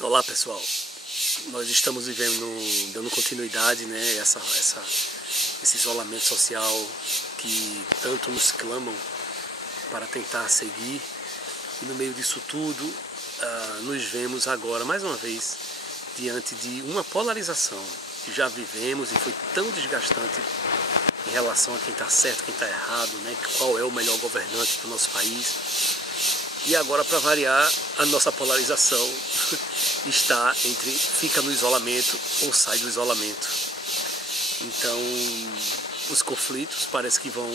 Olá pessoal, nós estamos dando continuidade, né, esse isolamento social que tanto nos clamam para tentar seguir, e no meio disso tudo nos vemos agora mais uma vez diante de uma polarização que já vivemos e foi tão desgastante em relação a quem está certo, quem está errado, né, qual é o melhor governante do nosso país. E agora, para variar, a nossa polarização está entre fica no isolamento ou sai do isolamento. Então, os conflitos parece que vão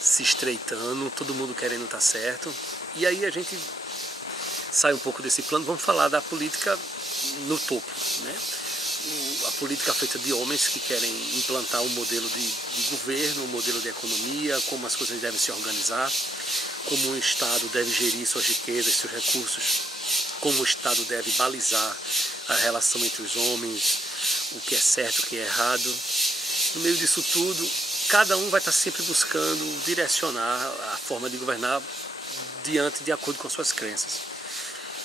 se estreitando, todo mundo querendo estar certo. E aí a gente sai um pouco desse plano, vamos falar da política no topo, né? A política feita de homens que querem implantar um modelo de governo, um modelo de economia, como as coisas devem se organizar, como o Estado deve gerir suas riquezas, seus recursos, como o Estado deve balizar a relação entre os homens, o que é certo, o que é errado. No meio disso tudo, cada um vai estar sempre buscando direcionar a forma de governar de acordo com as suas crenças.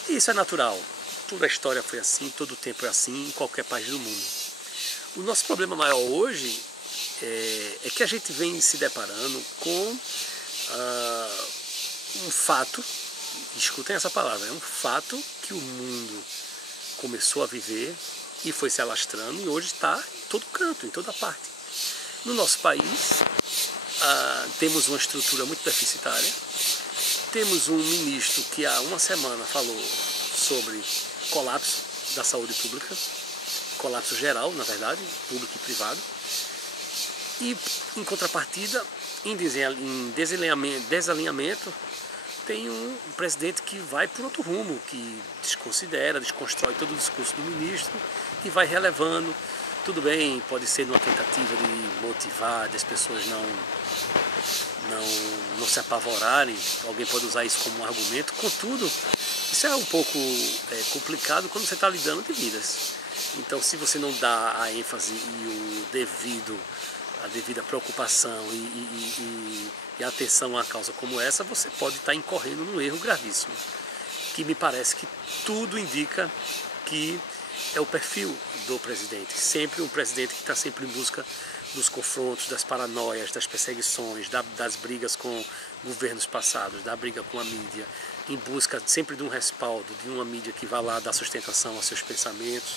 E isso é natural. Toda a história foi assim, todo o tempo é assim, em qualquer país do mundo. O nosso problema maior hoje é que a gente vem se deparando com um fato, escutem essa palavra, é um fato que o mundo começou a viver e foi se alastrando e hoje está em todo canto, em toda parte. No nosso país, temos uma estrutura muito deficitária, temos um ministro que há uma semana falou sobre colapso da saúde pública, colapso geral, na verdade, público e privado, e em contrapartida, em desalinhamento, tem um presidente que vai por outro rumo, que desconsidera, desconstrói todo o discurso do ministro e vai relevando. Tudo bem, pode ser numa tentativa de motivar, de as pessoas não se apavorarem, alguém pode usar isso como um argumento, contudo, isso é um pouco complicado quando você está lidando de vidas. Então, se você não dá a ênfase e a devida preocupação e atenção a uma causa como essa, você pode estar incorrendo num erro gravíssimo, que me parece que tudo indica que é o perfil do presidente. Sempre um presidente que está sempre em busca dos confrontos, das paranoias, das perseguições, das brigas com governos passados, da briga com a mídia, em busca sempre de um respaldo, de uma mídia que vá lá dar sustentação aos seus pensamentos,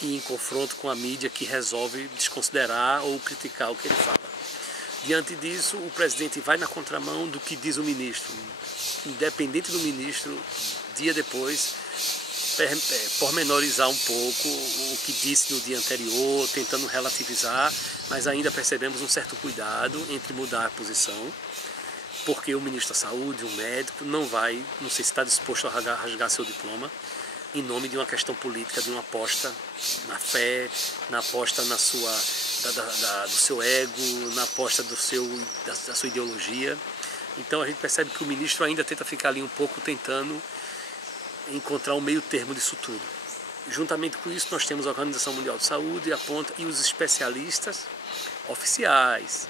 e em confronto com a mídia que resolve desconsiderar ou criticar o que ele fala. Diante disso, o presidente vai na contramão do que diz o ministro, independente do ministro, dia depois, pormenorizar um pouco o que disse no dia anterior, tentando relativizar, mas ainda percebemos um certo cuidado entre mudar a posição, porque o ministro da Saúde, um médico, não sei se está disposto a rasgar seu diploma em nome de uma questão política, de uma aposta na fé, na aposta do seu ego, na aposta da sua ideologia. Então a gente percebe que o ministro ainda tenta ficar ali um pouco tentando encontrar um meio termo disso tudo. Juntamente com isso, nós temos a Organização Mundial de Saúde e os especialistas oficiais,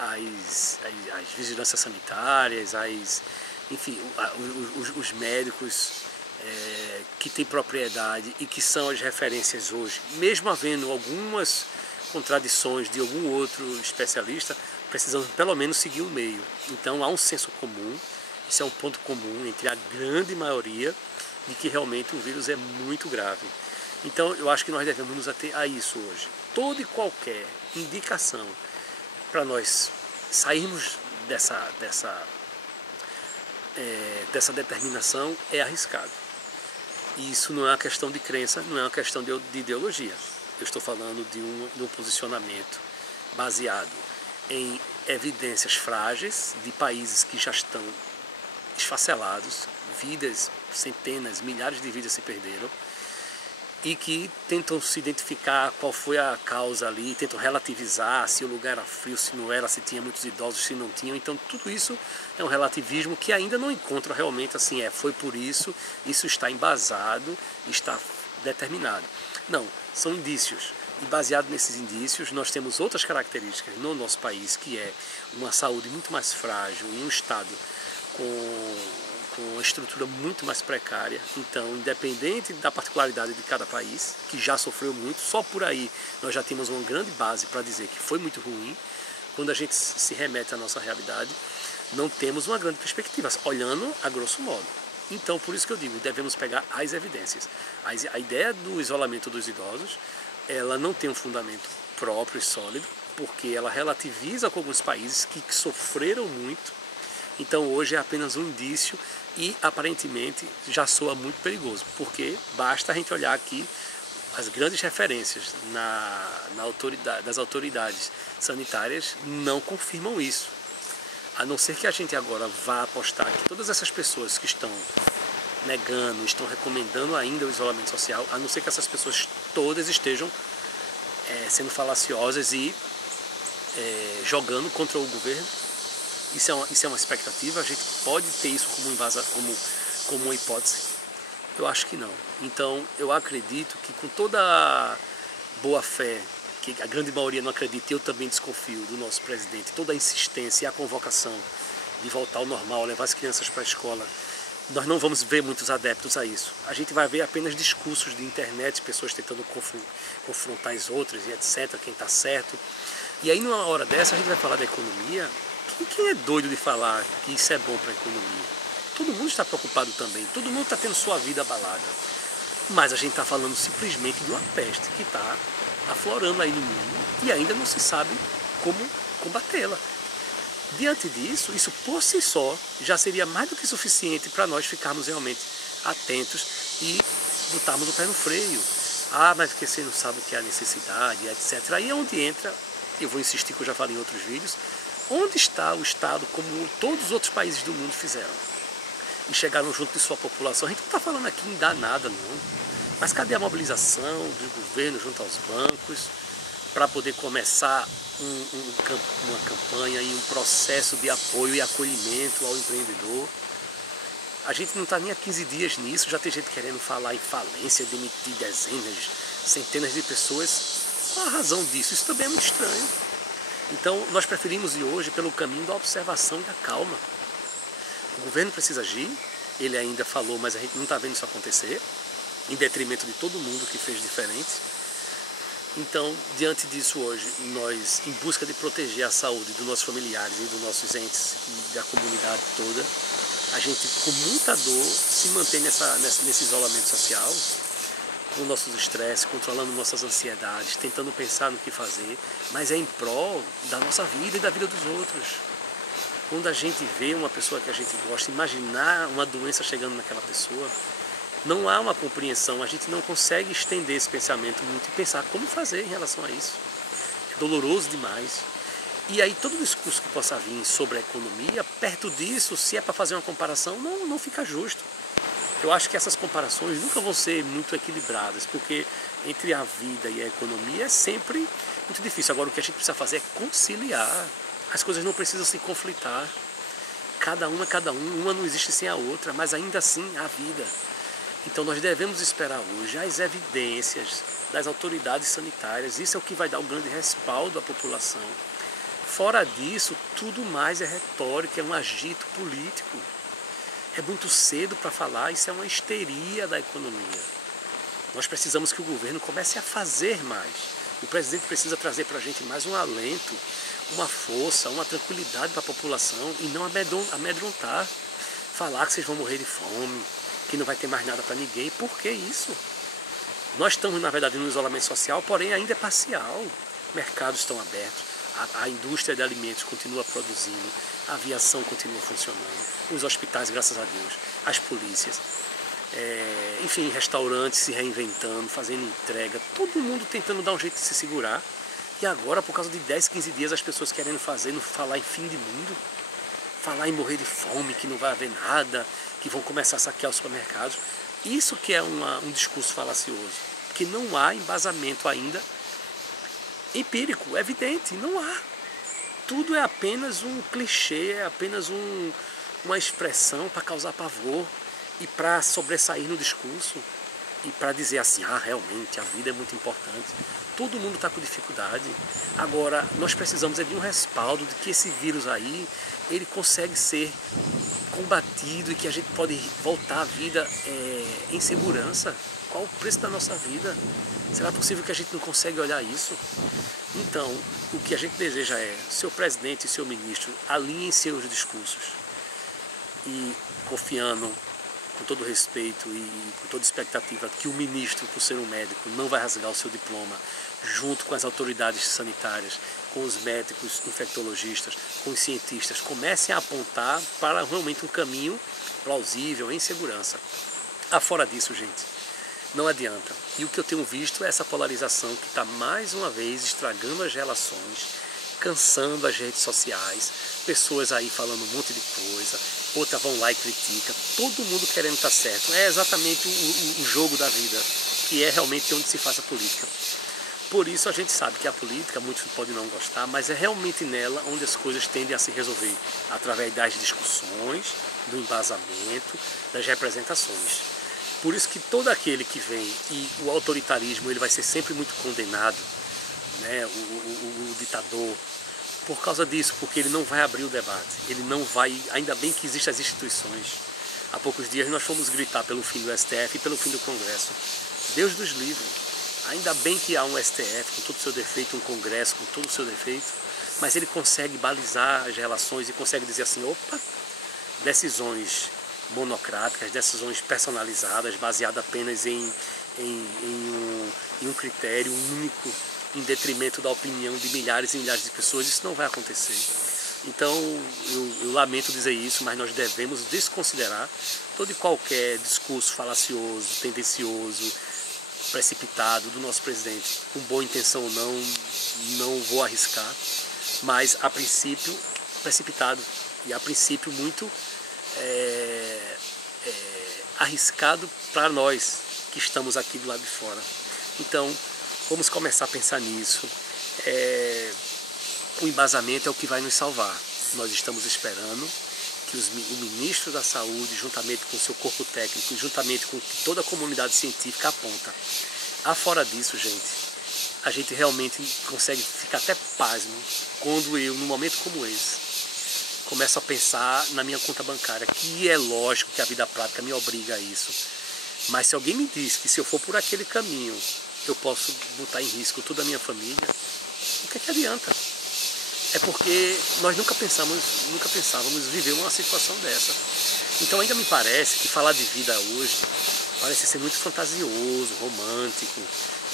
as vigilâncias sanitárias, enfim, os médicos que têm propriedade e que são as referências hoje, mesmo havendo algumas contradições de algum outro especialista, precisamos pelo menos seguir um meio. Então há um senso comum, esse é um ponto comum entre a grande maioria, de que realmente o vírus é muito grave. Então eu acho que nós devemos nos ater a isso hoje. Toda e qualquer indicação para nós sairmos dessa determinação é arriscado. E isso não é uma questão de crença, não é uma questão de ideologia. Eu estou falando de um posicionamento baseado em evidências frágeis de países que já estão esfacelados, vidas, centenas, milhares de vidas se perderam, e que tentam se identificar qual foi a causa ali, tentam relativizar se o lugar era frio, se não era, se tinha muitos idosos, se não tinham. Então tudo isso é um relativismo que ainda não encontra realmente assim, foi por isso está embasado, está determinado. Não, são indícios. E baseado nesses indícios, nós temos outras características no nosso país, que é uma saúde muito mais frágil, em um estado com com uma estrutura muito mais precária. Então, independente da particularidade de cada país, que já sofreu muito, só por aí nós já temos uma grande base para dizer que foi muito ruim. Quando a gente se remete à nossa realidade, não temos uma grande perspectiva, olhando a grosso modo. Então, por isso que eu digo, devemos pegar as evidências. A ideia do isolamento dos idosos, ela não tem um fundamento próprio e sólido, porque ela relativiza com alguns países que sofreram muito. Então, hoje é apenas um indício e, aparentemente, já soa muito perigoso, porque basta a gente olhar aqui as grandes referências das autoridades sanitárias não confirmam isso. A não ser que a gente agora vá apostar que todas essas pessoas que estão negando, estão recomendando ainda o isolamento social, a não ser que essas pessoas todas estejam sendo falaciosas e jogando contra o governo. Isso é uma expectativa, a gente pode ter isso como uma hipótese? Eu acho que não. Então, eu acredito que com toda a boa fé, que a grande maioria não acredita, eu também desconfio do nosso presidente, toda a insistência e a convocação de voltar ao normal, levar as crianças para a escola, nós não vamos ver muitos adeptos a isso. A gente vai ver apenas discursos de internet, pessoas tentando confrontar as outras e etc, quem está certo. E aí, numa hora dessa, a gente vai falar da economia. Quem é doido de falar que isso é bom para a economia? Todo mundo está preocupado também, todo mundo está tendo sua vida abalada. Mas a gente está falando simplesmente de uma peste que está aflorando aí no mundo e ainda não se sabe como combatê-la. Diante disso, isso por si só já seria mais do que suficiente para nós ficarmos realmente atentos e botarmos o pé no freio. Mas porque você não sabe o que é a necessidade, etc. Aí é onde entra, eu vou insistir que eu já falei em outros vídeos, onde está o Estado como todos os outros países do mundo fizeram? E chegaram junto de sua população. A gente não está falando aqui em dar nada, não. Mas cadê a mobilização do governo junto aos bancos para poder começar uma campanha e um processo de apoio e acolhimento ao empreendedor? A gente não está nem há 15 dias nisso, já tem gente querendo falar em falência, demitir dezenas, centenas de pessoas. Qual a razão disso? Isso também é muito estranho. Então, nós preferimos ir hoje pelo caminho da observação e da calma. O governo precisa agir, ele ainda falou, mas a gente não está vendo isso acontecer, em detrimento de todo mundo que fez diferente. Então, diante disso hoje, nós, em busca de proteger a saúde dos nossos familiares e dos nossos entes e da comunidade toda, a gente, com muita dor, se mantém nesse isolamento social, com nossos estresses, controlando nossas ansiedades, tentando pensar no que fazer, mas é em prol da nossa vida e da vida dos outros. Quando a gente vê uma pessoa que a gente gosta, imaginar uma doença chegando naquela pessoa, não há uma compreensão, a gente não consegue estender esse pensamento muito e pensar como fazer em relação a isso. É doloroso demais. E aí todo discurso que possa vir sobre a economia, perto disso, se é para fazer uma comparação, não fica justo. Eu acho que essas comparações nunca vão ser muito equilibradas, porque entre a vida e a economia é sempre muito difícil. Agora o que a gente precisa fazer é conciliar. As coisas não precisam se conflitar. Cada uma é cada uma não existe sem a outra, mas ainda assim há vida. Então nós devemos esperar hoje as evidências das autoridades sanitárias. Isso é o que vai dar o grande respaldo à população. Fora disso, tudo mais é retórica, é um agito político. É muito cedo para falar, isso é uma histeria da economia. Nós precisamos que o governo comece a fazer mais. O presidente precisa trazer para a gente mais um alento, uma força, uma tranquilidade para a população e não amedrontar. Falar que vocês vão morrer de fome, que não vai ter mais nada para ninguém. Por que isso? Nós estamos, na verdade, no isolamento social, porém ainda é parcial. Mercados estão abertos, a indústria de alimentos continua produzindo, a aviação continua funcionando, os hospitais, graças a Deus, as polícias, enfim, restaurantes se reinventando, fazendo entrega, todo mundo tentando dar um jeito de se segurar. E agora, por causa de 10, 15 dias, as pessoas querendo falar em fim de mundo, falar em morrer de fome, que não vai haver nada, que vão começar a saquear os supermercados. Isso que é um discurso falacioso, que não há embasamento ainda empírico, evidente, não há. Tudo é apenas um clichê, é apenas uma expressão para causar pavor e para sobressair no discurso. e para dizer assim, realmente a vida é muito importante. Todo mundo está com dificuldade. Agora, nós precisamos de um respaldo de que esse vírus aí, ele consegue ser combatido e que a gente pode voltar à vida em segurança. Qual o preço da nossa vida? Será possível que a gente não consegue olhar isso? Então, o que a gente deseja seu presidente e seu ministro alinhem seus discursos e confiando, com todo respeito e com toda expectativa, que o ministro, por ser um médico, não vai rasgar o seu diploma, junto com as autoridades sanitárias, com os médicos infectologistas, com os cientistas, comecem a apontar para realmente um caminho plausível, em segurança. Fora disso, gente, não adianta. E o que eu tenho visto é essa polarização que está mais uma vez estragando as relações, cansando as redes sociais, pessoas aí falando um monte de coisa, outras vão lá e criticam, todo mundo querendo estar certo. É exatamente o jogo da vida, que é realmente onde se faz a política. Por isso a gente sabe que a política, muitos podem não gostar, mas é realmente nela onde as coisas tendem a se resolver, através das discussões, do embasamento, das representações. Por isso que todo aquele que vem, e o autoritarismo ele vai ser sempre muito condenado, né? O ditador, por causa disso, porque ele não vai abrir o debate, ele não vai, ainda bem que existem as instituições. Há poucos dias nós fomos gritar pelo fim do STF e pelo fim do Congresso. Deus nos livre. Ainda bem que há um STF com todo o seu defeito, um Congresso com todo o seu defeito, mas ele consegue balizar as relações e consegue dizer assim, opa, decisões monocráticas, decisões personalizadas, baseadas apenas em um critério único, em detrimento da opinião de milhares e milhares de pessoas, isso não vai acontecer. Então, eu lamento dizer isso, mas nós devemos desconsiderar todo e qualquer discurso falacioso, tendencioso, precipitado do nosso presidente. Com boa intenção ou não vou arriscar, mas a princípio precipitado e a princípio muito arriscado para nós que estamos aqui do lado de fora. Então, vamos começar a pensar nisso. O embasamento é o que vai nos salvar. Nós estamos esperando que o ministro da Saúde, juntamente com o seu corpo técnico, juntamente com toda a comunidade científica, aponta. Fora disso, gente, a gente realmente consegue ficar até pasmo quando eu, num momento como esse, começo a pensar na minha conta bancária, que é lógico que a vida prática me obriga a isso. Mas se alguém me diz que se eu for por aquele caminho, eu posso botar em risco toda a minha família, o que adianta? É porque nós nunca pensávamos viver uma situação dessa. Então ainda me parece que falar de vida hoje parece ser muito fantasioso, romântico.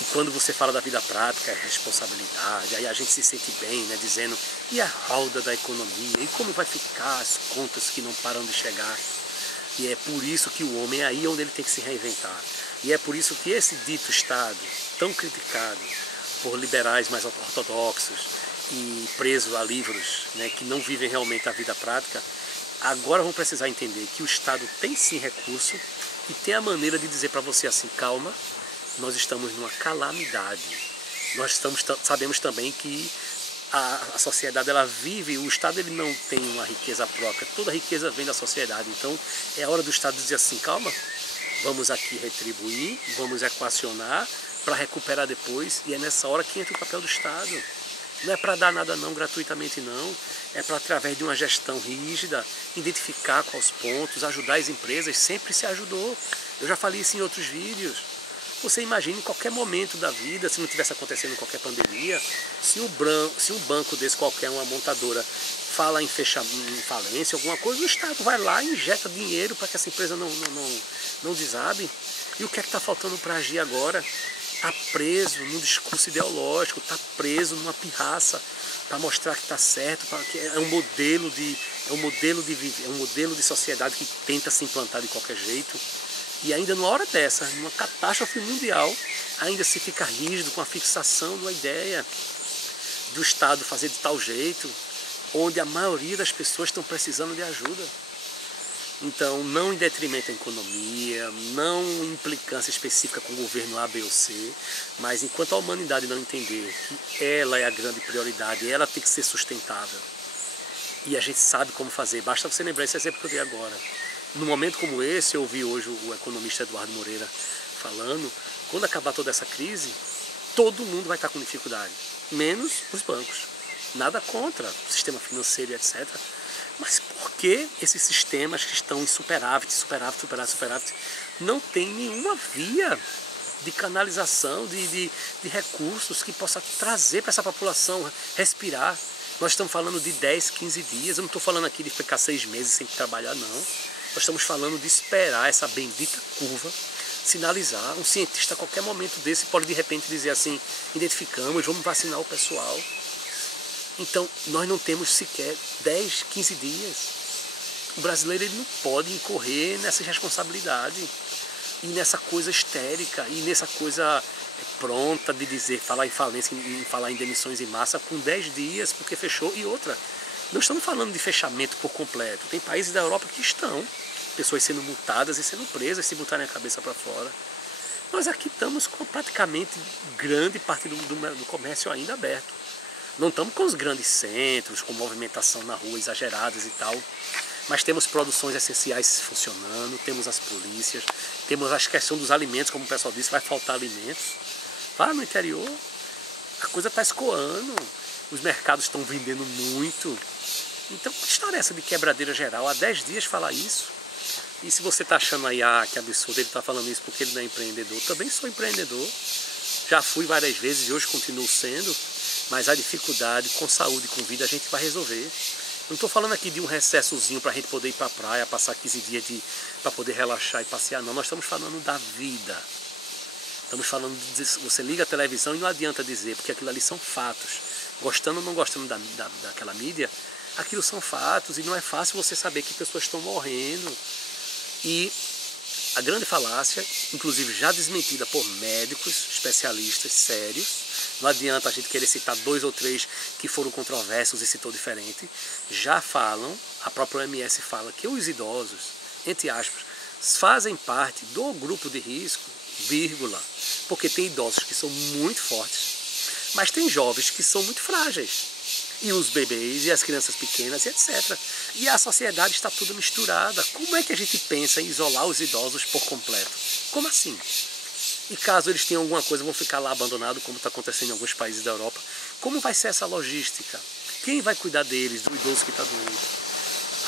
E quando você fala da vida prática, é responsabilidade, aí a gente se sente bem, né, dizendo, e a roda da economia, e como vai ficar as contas que não param de chegar. E é por isso que o homem é aí onde ele tem que se reinventar. E é por isso que esse dito Estado, tão criticado por liberais mais ortodoxos e presos a livros, né, que não vivem realmente a vida prática, agora vão precisar entender que o Estado tem sim recurso e tem a maneira de dizer para você assim, calma, nós estamos numa calamidade. Nós sabemos também que a sociedade ela vive, o Estado ele não tem uma riqueza própria, toda a riqueza vem da sociedade. Então é hora do Estado dizer assim, calma, vamos aqui retribuir, vamos equacionar para recuperar depois, e é nessa hora que entra o papel do Estado. Não é para dar nada não, gratuitamente não, é para através de uma gestão rígida, identificar quais pontos, ajudar as empresas, sempre se ajudou. Eu já falei isso em outros vídeos. Você imagina em qualquer momento da vida, se não tivesse acontecendo qualquer pandemia, se um banco desse qualquer, uma montadora, fala em falência, alguma coisa, o Estado vai lá e injeta dinheiro para que essa empresa não desabe. E o que é que está faltando para agir agora? Está preso num discurso ideológico, está preso numa pirraça para mostrar que está certo, que é um modelo de sociedade que tenta se implantar de qualquer jeito. E ainda numa hora dessa, numa catástrofe mundial, ainda se fica rígido com a fixação de uma ideia do Estado fazer de tal jeito, onde a maioria das pessoas estão precisando de ajuda. Então, não em detrimento da economia, não em implicância específica com o governo A, B ou C, mas enquanto a humanidade não entender que ela é a grande prioridade, ela tem que ser sustentável. E a gente sabe como fazer, basta você lembrar esse exemplo que eu dei agora. Num momento como esse, eu ouvi hoje o economista Eduardo Moreira falando, quando acabar toda essa crise, todo mundo vai estar com dificuldade, menos os bancos. Nada contra o sistema financeiro e etc. Mas por que esses sistemas que estão em superávit, não tem nenhuma via de canalização, de recursos que possa trazer para essa população respirar? Nós estamos falando de 10, 15 dias, eu não estou falando aqui de ficar 6 meses sem trabalhar, não. Nós estamos falando de esperar essa bendita curva sinalizar. Um cientista a qualquer momento desse pode de repente dizer assim, identificamos, vamos vacinar o pessoal. Então nós não temos sequer 10, 15 dias. O brasileiro ele não pode incorrer nessa responsabilidade e nessa coisa histérica e nessa coisa pronta de dizer, falar em falência, falar em demissões em massa com 10 dias porque fechou. E outra, não estamos falando de fechamento por completo. Tem países da Europa que estão, pessoas sendo multadas e sendo presas se botarem a cabeça para fora. Nós aqui estamos com praticamente grande parte do comércio ainda aberto. Não estamos com os grandes centros, com movimentação na rua exageradas e tal, mas temos produções essenciais funcionando, temos as polícias, temos a questão dos alimentos, como o pessoal disse, vai faltar alimentos. Vá no interior, a coisa está escoando, os mercados estão vendendo muito. Então, que história é essa de quebradeira geral? Há 10 dias falar isso? E se você está achando aí, que absurdo, ele está falando isso porque ele não é empreendedor. Também sou empreendedor, já fui várias vezes e hoje continuo sendo. Mas a dificuldade com saúde, com vida, a gente vai resolver. Não estou falando aqui de um recessozinho para a gente poder ir para a praia, passar 15 dias para poder relaxar e passear. Não, nós estamos falando da vida. Estamos falando de você liga a televisão e não adianta dizer, porque aquilo ali são fatos. Gostando ou não gostando daquela mídia, aquilo são fatos e não é fácil você saber que pessoas estão morrendo. E a grande falácia, inclusive já desmentida por médicos, especialistas sérios, não adianta a gente querer citar 2 ou 3 que foram controversos e citou diferente, já falam, a própria OMS fala que os idosos, entre aspas, fazem parte do grupo de risco, vírgula, porque tem idosos que são muito fortes, mas tem jovens que são muito frágeis, e os bebês e as crianças pequenas e etc. E a sociedade está tudo misturada. Como é que a gente pensa em isolar os idosos por completo? Como assim? E caso eles tenham alguma coisa, vão ficar lá abandonados, como está acontecendo em alguns países da Europa. Como vai ser essa logística? Quem vai cuidar deles, do idoso que está doente?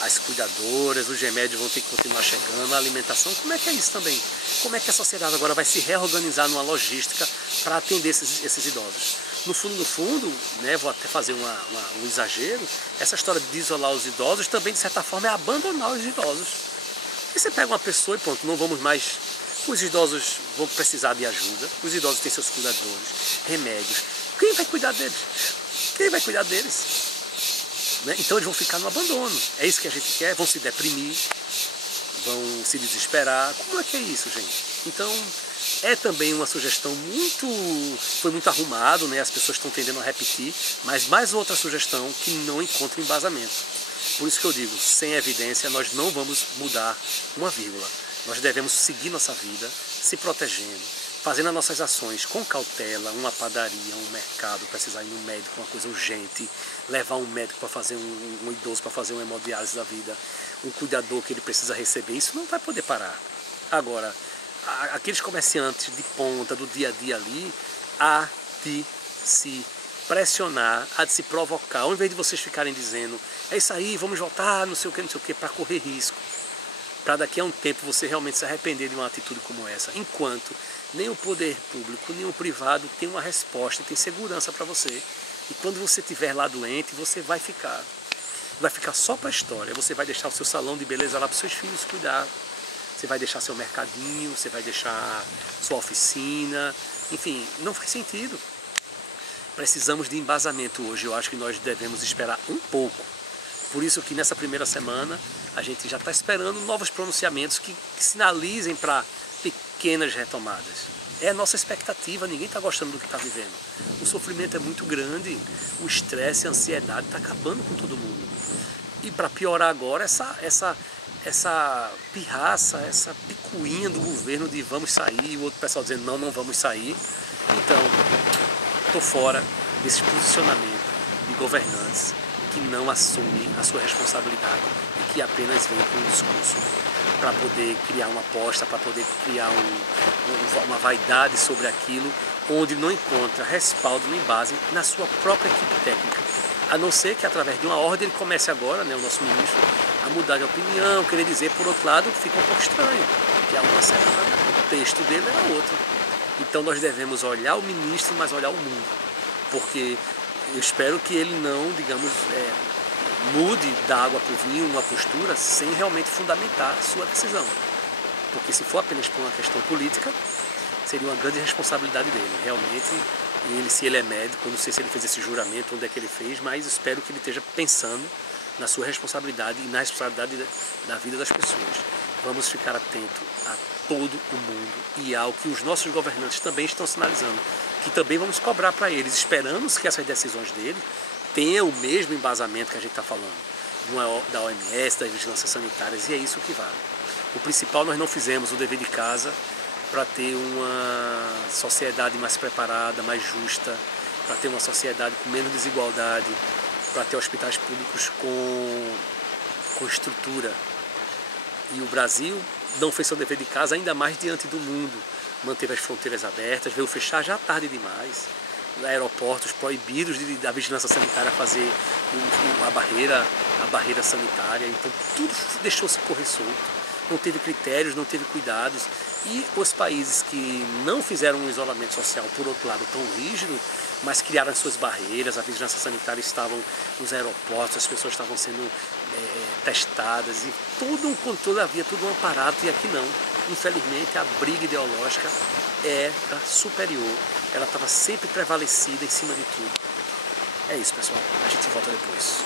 As cuidadoras, os remédios vão ter que continuar chegando, a alimentação. Como é que é isso também? Como é que a sociedade agora vai se reorganizar numa logística para atender esses idosos? No fundo, né, vou até fazer um exagero, essa história de isolar os idosos também, de certa forma, é abandonar os idosos. E você pega uma pessoa e pronto, não vamos mais... Os idosos vão precisar de ajuda, os idosos têm seus cuidadores, remédios. Quem vai cuidar deles? Quem vai cuidar deles? Né? Então eles vão ficar no abandono. É isso que a gente quer? Vão se deprimir, vão se desesperar. Como é que é isso, gente? Então... é também uma sugestão foi muito arrumado, né? As pessoas estão tendendo a repetir, mas mais outra sugestão que não encontra embasamento. Por isso que eu digo, sem evidência nós não vamos mudar uma vírgula. Nós devemos seguir nossa vida, se protegendo, fazendo as nossas ações com cautela, uma padaria, um mercado, precisar ir no médico, uma coisa urgente, levar um médico para fazer um idoso para fazer uma hemodiálise da vida, um cuidador que ele precisa receber, isso não vai poder parar. Agora, aqueles comerciantes de ponta do dia a dia ali, há de se pressionar, há de se provocar, ao invés de vocês ficarem dizendo, é isso aí, vamos voltar, não sei o que, para correr risco, para daqui a um tempo você realmente se arrepender de uma atitude como essa, enquanto nem o poder público, nem o privado tem uma resposta, tem segurança para você, e quando você estiver lá doente, você vai ficar só para a história, você vai deixar o seu salão de beleza lá para os seus filhos cuidar, você vai deixar seu mercadinho, você vai deixar sua oficina, enfim, não faz sentido. Precisamos de embasamento hoje, eu acho que nós devemos esperar um pouco. Por isso que nessa primeira semana a gente já está esperando novos pronunciamentos que sinalizem para pequenas retomadas. É a nossa expectativa, ninguém está gostando do que está vivendo. O sofrimento é muito grande, o estresse, a ansiedade está acabando com todo mundo. E para piorar agora, essa pirraça, essa picuinha do governo de vamos sair, e o outro pessoal dizendo não vamos sair. Então, estou fora desse posicionamento de governantes que não assumem a sua responsabilidade e que apenas vêm com um discurso para poder criar uma aposta, para poder criar uma vaidade sobre aquilo, onde não encontra respaldo nem base na sua própria equipe técnica. A não ser que através de uma ordem ele comece agora, né, o nosso ministro, a mudar de opinião, querer dizer, por outro lado, fica um pouco estranho, que há uma semana o texto dele era outro. Então nós devemos olhar o ministro, mas olhar o mundo, porque eu espero que ele não, digamos, mude da água para o vinho uma postura sem realmente fundamentar a sua decisão. Porque se for apenas por uma questão política, seria uma grande responsabilidade dele. Realmente, se ele é médico, eu não sei se ele fez esse juramento, onde é que ele fez, mas espero que ele esteja pensando na sua responsabilidade e na responsabilidade da vida das pessoas. Vamos ficar atento a todo o mundo e ao que os nossos governantes também estão sinalizando, que também vamos cobrar para eles. Esperamos que essas decisões dele tenham o mesmo embasamento que a gente está falando, da OMS, das vigilâncias sanitárias, e é isso que vale. O principal, nós não fizemos o dever de casa para ter uma sociedade mais preparada, mais justa, para ter uma sociedade com menos desigualdade, para ter hospitais públicos com estrutura. E o Brasil não fez seu dever de casa, ainda mais diante do mundo. Manteve as fronteiras abertas, veio fechar já tarde demais. Aeroportos proibidos da vigilância sanitária fazer a barreira sanitária. Então tudo deixou-se correr solto. Não teve critérios, não teve cuidados. E os países que não fizeram um isolamento social, por outro lado, tão rígido, mas criaram as suas barreiras, a vigilância sanitária estavam nos aeroportos, as pessoas estavam sendo testadas, e todo um controle havia, todo um aparato, e aqui não. Infelizmente, a briga ideológica era superior, ela estava sempre prevalecida em cima de tudo. É isso, pessoal, a gente volta depois.